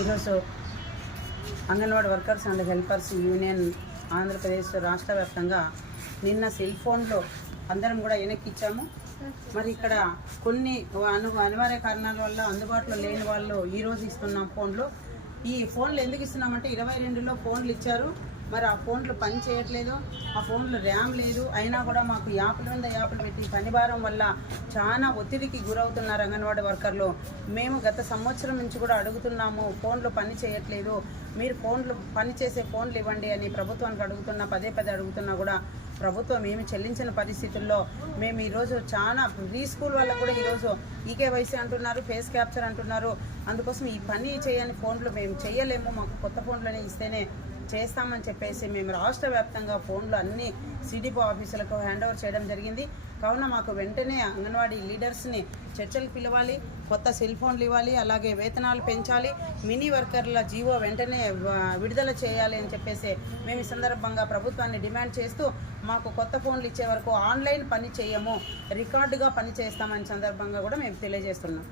ఈరోజు anganwadi workers and helpers union Andhra Pradesh రాష్ట్ర వ్యాప్తంగా నిన్న సెల్ ఫోన్లో అందరం కూడా వెనక్కిచ్చాము. మరి ఇక్కడ కొన్ని అనివార్య కారణాల వల్ల అందుబాటులో లేని వాళ్ళు ఈరోజు ఇస్తున్నాం ఫోన్లు. ఈ ఫోన్లు ఎందుకు ఇస్తున్నామంటే 22లో ఫోన్లు ఇచ్చారు. మరి ఆ ఫోన్లు పని చేయట్లేదు, ఆ ఫోన్లు ర్యామ్ లేదు. అయినా కూడా మాకు యాప్ల మీద యాప్లు పెట్టి పని భారం వల్ల చాలా ఒత్తిడికి గురవుతున్నారు అంగన్వాడీ వర్కర్లు. మేము గత సంవత్సరం నుంచి కూడా అడుగుతున్నాము, ఫోన్లు పని చేయట్లేదు, మీరు ఫోన్లు పని చేసే ఫోన్లు ఇవ్వండి అని ప్రభుత్వానికి అడుగుతున్నా, పదే అడుగుతున్నా కూడా ప్రభుత్వం ఏమి చెల్లించిన పరిస్థితుల్లో మేము ఈరోజు చాలా ప్రీ స్కూల్ వాళ్ళకు కూడా ఈరోజు ఈకేవైసీ అంటున్నారు, ఫేస్ క్యాప్చర్ అంటున్నారు. అందుకోసం ఈ పని చేయని ఫోన్లు మేము చేయలేము, మాకు కొత్త ఫోన్లనే ఇస్తేనే చేస్తామని చెప్పేసి మేము రాష్ట్ర వ్యాప్తంగా ఫోన్లు అన్ని సిడిపో ఆఫీసులకు హ్యాండ్ ఓవర్ చేయడం జరిగింది. కావున మాకు వెంటనే అంగన్వాడీ లీడర్స్ని చర్చలకు పిలవాలి, కొత్త సెల్ ఫోన్లు ఇవ్వాలి, అలాగే వేతనాలు పెంచాలి, మినీ వర్కర్ల జీవో వెంటనే విడుదల చేయాలి అని చెప్పేసి మేము ఈ సందర్భంగా ప్రభుత్వాన్ని డిమాండ్ చేస్తూ మాకు కొత్త ఫోన్లు ఇచ్చే వరకు ఆన్లైన్ పని చేయము, రికార్డుగా పని చేస్తామని సందర్భంగా కూడా మేము తెలియజేస్తున్నాం.